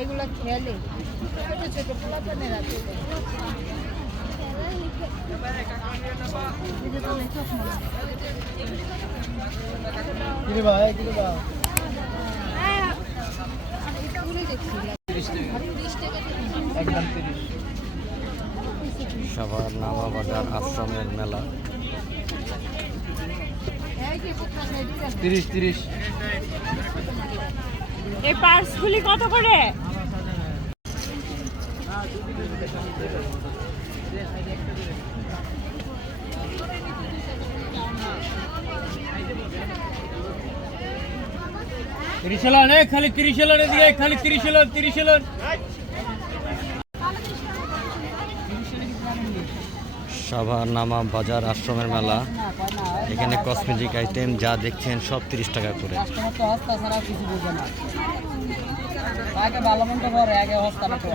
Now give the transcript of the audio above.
এগুলা খেলে ছোট ছোট পুরাতনের আছে সাভার নামা বাজার আশ্রমের মেলা 30 এই পার্সগুলি কত করে? খালি 30 দিয়ে খালি 30 সাভার নামা বাজার আশ্রমের মেলা। এখানে কসমেটিক আইটেম যা দেখছেন সব 30 টাকা করে। ভালো মন্দ করে আগে হস্তান্তর